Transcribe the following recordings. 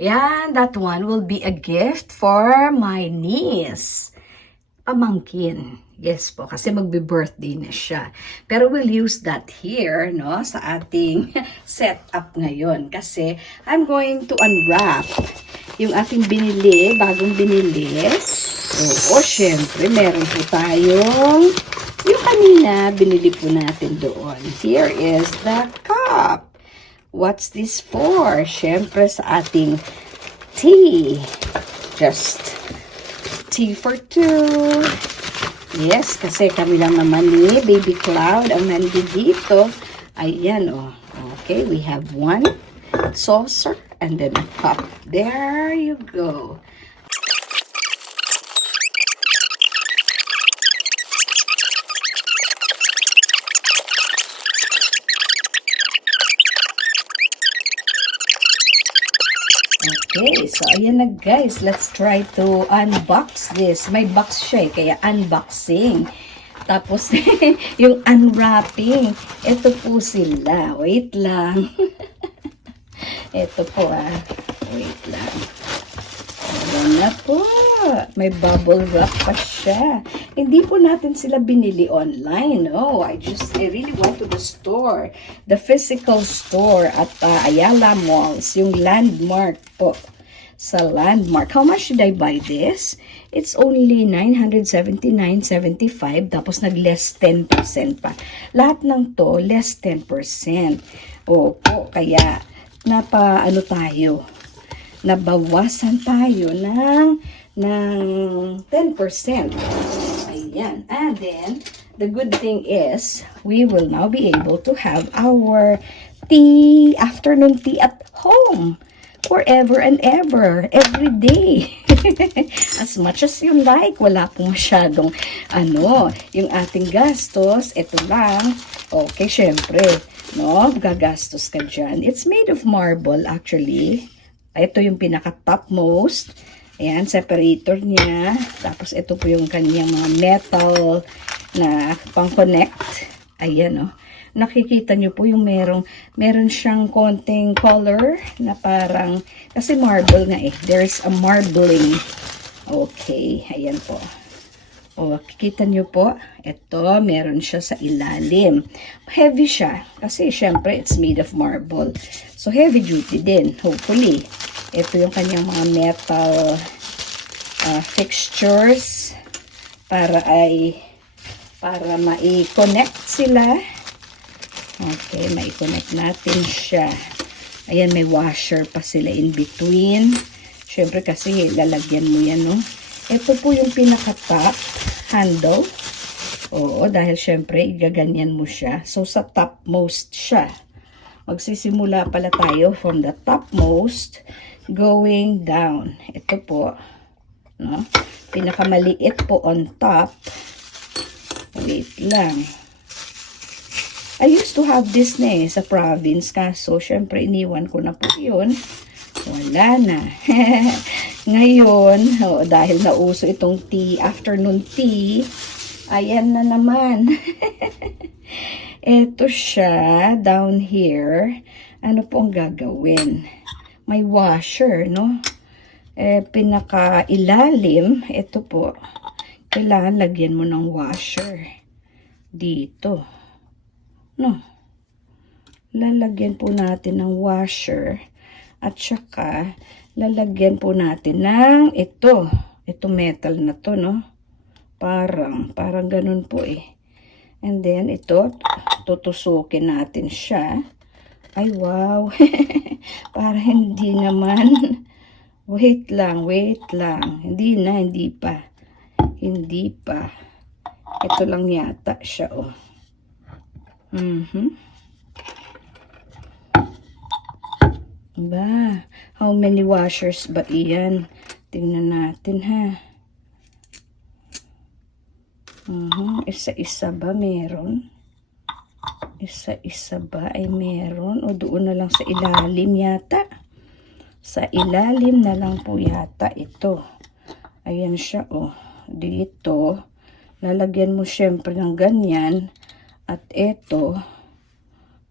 Yan, that one will be a gift for my niece. Pamangkin. Yes po, kasi magbe-birthday na siya. Pero we'll use that here, no, sa ating setup ngayon. Kasi I'm going to unwrap yung ating binili, bagong binili. Oo, syempre, meron po tayong yung kanina, binili po natin doon. Here is the cup. What's this for? Syempre, sa ating tea. Just tea for two. Yes, kasi kami lang naman ni Baby Cloud ang nandito. Ayan, oh. Okay, we have one saucer and then a cup. There you go. Okay, so ayan na guys, let's try to unbox this. May box siya kaya unboxing. Tapos yung unwrapping, ito po sila. Wait lang. Ito po wait lang. Ayan na po. May bubble wrap pa siya. Hindi po natin sila binili online. No, I really went to the store. The physical store at Ayala Malls. Yung Landmark po. Sa Landmark. How much did I buy this? It's only 979.75. Tapos nag-less 10% pa. Lahat ng to, less 10%. Opo, kaya nabawasan tayo ng 10%. Ayan. And then, the good thing is, we will now be able to have our tea, afternoon tea at home. Forever and ever. Every day. As much as you like. Wala pong masyadong, yung ating gastos. Ito lang. Okay, syempre. No, gagastos ka dyan. It's made of marble, actually. Ito yung pinaka-topmost. Ayan, separator niya. Tapos ito po yung kanyang mga metal na pang-connect. Ayan, oh. Nakikita nyo po yung meron siyang konting color na parang, kasi marble nga eh. There's a marbling. Okay, ayan po. O, kikita nyo po, ito, meron siya sa ilalim. Heavy siya, kasi syempre it's made of marble. So, heavy duty din, hopefully. Ito yung kanyang mga metal fixtures para mai-connect sila. Okay, mai-connect natin siya. Ayan, may washer pa sila in between. Syempre kasi lalagyan mo yan, no? Ito po yung pinaka-top handle. Oo, dahil syempre igaganyan mo siya. So, sa topmost siya. Magsisimula pala tayo from the topmost going down. Ito po, no? Pinakamaliit po on top. Wait lang. I used to have this na sa province, kaso syempre iniwan ko na po yun. Wala na. Ngayon, dahil nauso itong tea, afternoon tea, ayan na naman. Ito siya, down here. Ano po ang gagawin? May washer, no? Pinaka-ilalim, ito po. Kailangan lagyan mo ng washer. Dito. No. Lalagyan po natin ng washer. At saka, lalagyan po natin ng ito. Ito metal na to, no? Parang ganun po eh. And then, ito, tutusukin natin siya. Ay, wow. Para hindi naman. Wait lang. Hindi pa. Ito lang yata siya, oh. Ba, how many washers ba iyan? Tingnan natin, ha. Isa-isa ba meron? Isa-isa ba ay meron? O doon na lang sa ilalim yata? Sa ilalim na lang po yata ito. Ayan siya, oh. Dito, lalagyan mo syempre ng ganyan. At ito.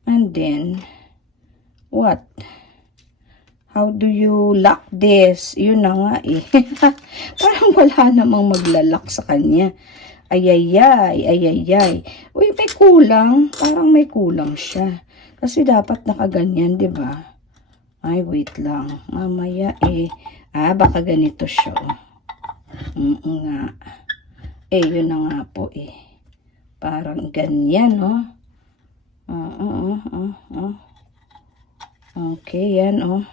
And then, what? How do you lock this? Yun na nga eh. Parang wala namang maglalak sa kanya. Ayayay, ayayay. Uy, may kulang. Parang may kulang siya. Kasi dapat nakaganyan, di ba? Ay, wait lang. Mamaya eh. Baka ganito siya. Nga. Yun na nga po eh. Parang ganyan, no? Okay, yan, oh.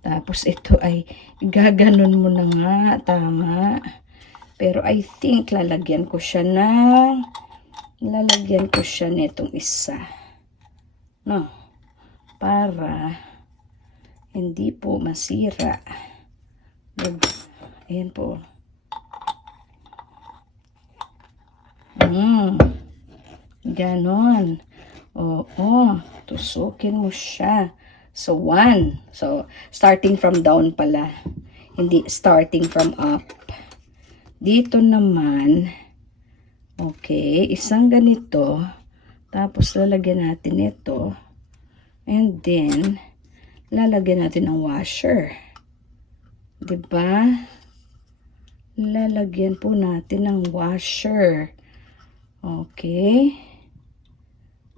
Tapos ito ay gaganon mo na nga. Tama. Pero I think lalagyan ko siya nitong isa. No? Para hindi po masira. Diba? Ayan po. Ganon. Oo. Tusukin mo siya. So, 1. So, starting from down pala. Hindi starting from up. Dito naman, okay, isang ganito. Tapos, lalagyan natin ito. And then, lalagyan natin ng washer. Diba? Lalagyan po natin ng washer. Okay.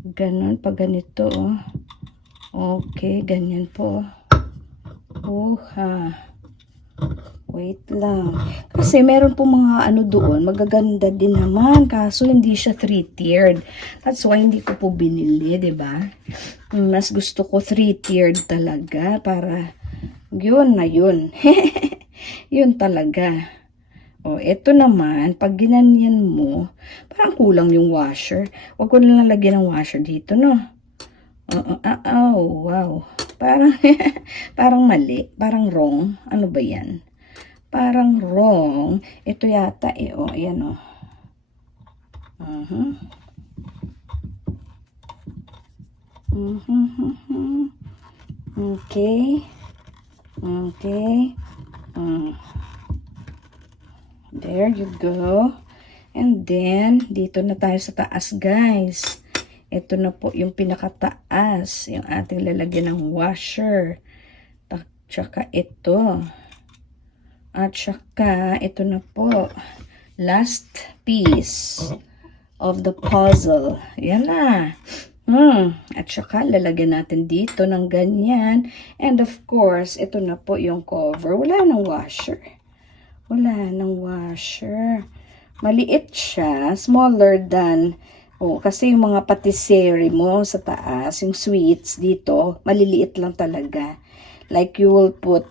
Ganon, pag ganito, oh. Okay, ganyan po. Wait lang. Kasi meron po mga ano doon, magaganda din naman. Kaso hindi siya 3-tiered. That's why hindi ko po binili, diba? Mas gusto ko 3-tiered talaga para yun na yun. Yun talaga. Ito naman, pag ginanyan mo, parang kulang yung washer. Huwag ko na lang lagyan ng washer dito, no? Wow. Parang, parang mali. Parang wrong. Ano ba yan? Parang wrong. Ito yata eh. Ayan o. Okay. There you go. And then, dito na tayo sa taas, guys. Ito na po yung pinakataas. Yung ating lalagyan ng washer. At saka ito. At saka, ito na po. Last piece of the puzzle. Yan na. At saka, lalagyan natin dito ng ganyan. And of course, ito na po yung cover. Wala nang washer. Maliit siya. Smaller than, kasi yung mga patisserie mo sa taas, yung sweets dito, maliliit lang talaga. Like you will put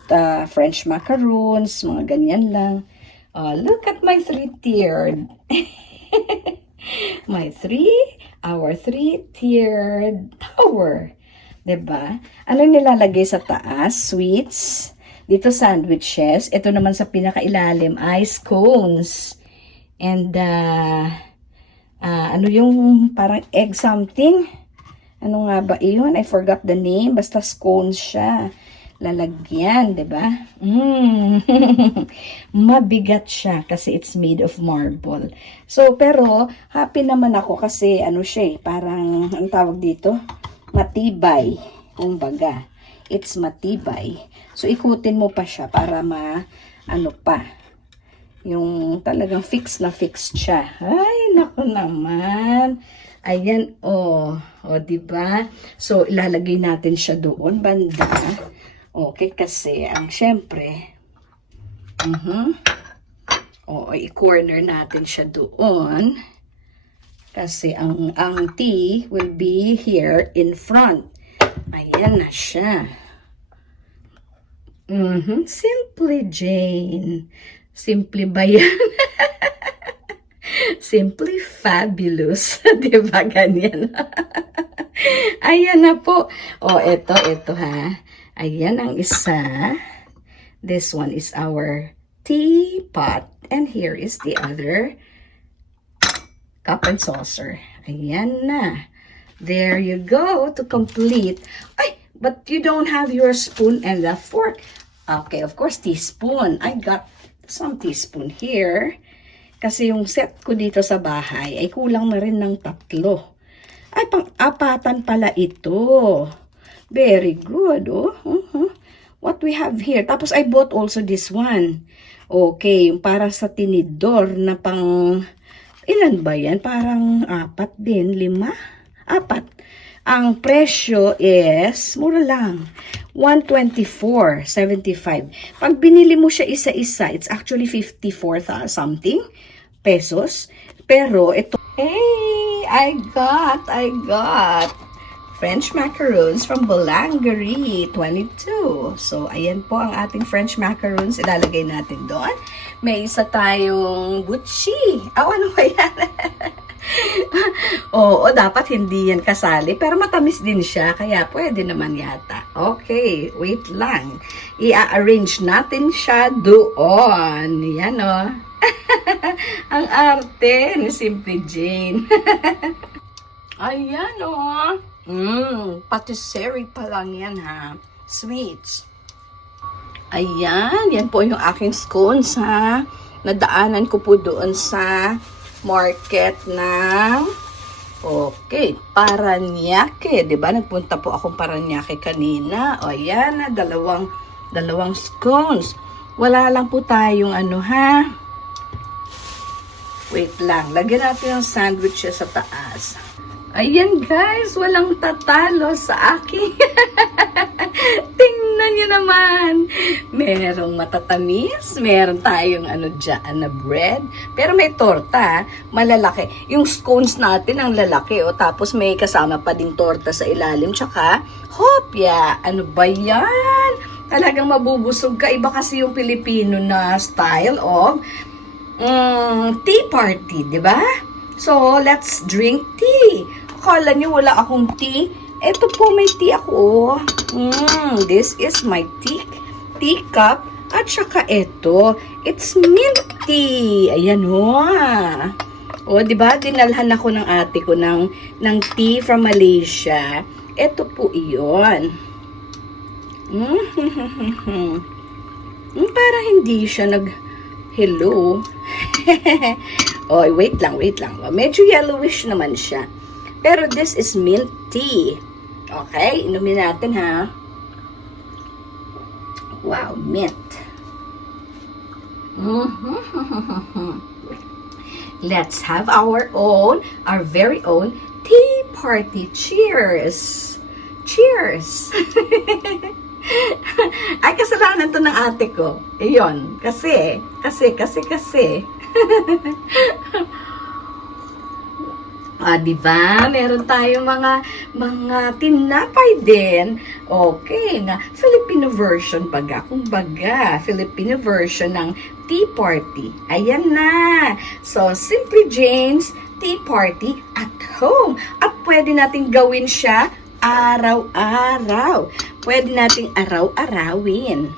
French macaroons, mga ganyan lang. Look at my 3-tiered. Our 3-tiered tower. Diba? Ano nilalagay sa taas? Sweets. Dito sandwiches. Ito naman sa pinakailalim ay scones. And ano yung parang egg something? Ano nga ba iyon? I forgot the name. Basta scones siya. Lalagyan, diba? Mabigat siya kasi it's made of marble. So, pero happy naman ako kasi ano siya parang, ang tawag dito? Matibay. Kumbaga, it's matibay. So, ikutin mo pa siya para yung talagang fix na fix siya. Ay, naku naman. Ayan, diba? So, ilalagay natin siya doon, banda. Okay, kasi syempre, i-corner natin siya doon. Kasi ang tea will be here in front. Ayan na siya. Simply Jane. Simply ba yan? Simply fabulous. Diba ganyan? Ayan na po. Ito ha. Ayan ang isa. This one is our teapot. And here is the other cup and saucer. Ayan na. There you go to complete. Ay, but you don't have your spoon and a fork. Okay, of course, teaspoon. I got some teaspoon here. Kasi yung set ko dito sa bahay ay kulang na rin ng 3. Ay, pang-apatan pala ito. Very good, what we have here. Tapos I bought also this one. Okay, yung para sa tinidor na pang, ilan ba yan? Parang 4 din, 5? 4. Ang presyo is, mura lang, 124.75. Pag binili mo siya isa-isa, it's actually 54 something pesos. Pero ito, hey, I got French macaroons from Bolangerie 22. So, ayan po ang ating French macaroons. Ilalagay natin doon. May isa tayong butchi. Ano ba yan? Oo, dapat hindi yan kasali. Pero matamis din siya. Kaya pwede naman yata. Okay, wait lang. I-arrange natin siya doon. Yan o. Ang arte ni Simply Jane. Ayan o. Patisserie pa lang yan ha. Sweets. Ayan, yan po yung aking scones ha. Nadaanan ko po doon sa market ng Paranaque. Diba? Nagpunta po akong Paranaque kanina. O ayan na, dalawang scones. Wala lang po tayong ha. Wait lang, lagyan natin yung sandwich sa taas. Ayan guys, walang tatalo sa akin. Tingnan nyo naman. Merong matatamis, meron tayong dyan na bread. Pero may torta, malalaki. Yung scones natin ang lalaki. Tapos may kasama pa ding torta sa ilalim. Tsaka, hopya. Ano ba yan? Talagang mabubusog ka. Iba kasi yung Pilipino na style of tea party, di ba? So, let's drink tea. Akala nyo wala akong tea? Ito po, may tea ako. This is my tea cup. At saka ito, it's mint tea. Ayan o. O, di ba? Dinalhan ako ng ate ko ng tea from Malaysia. Ito po iyon. Para hindi siya hello. Oh, wait lang. Medyo yellowish naman siya. Pero this is mint tea. Okay, inumin natin ha. Wow, mint. Let's have our very own tea party. Cheers! Cheers! Ay, kasalanan to ng ate ko. Iyon, kasi. Diba? Meron tayong mga tinapay din. Okay nga. Filipino version baga. Kumbaga, Filipino version ng tea party. Ayan na. So, Simply Jane's tea party at home. At pwede natin gawin siya araw-araw. Pwede nating araw-arawin.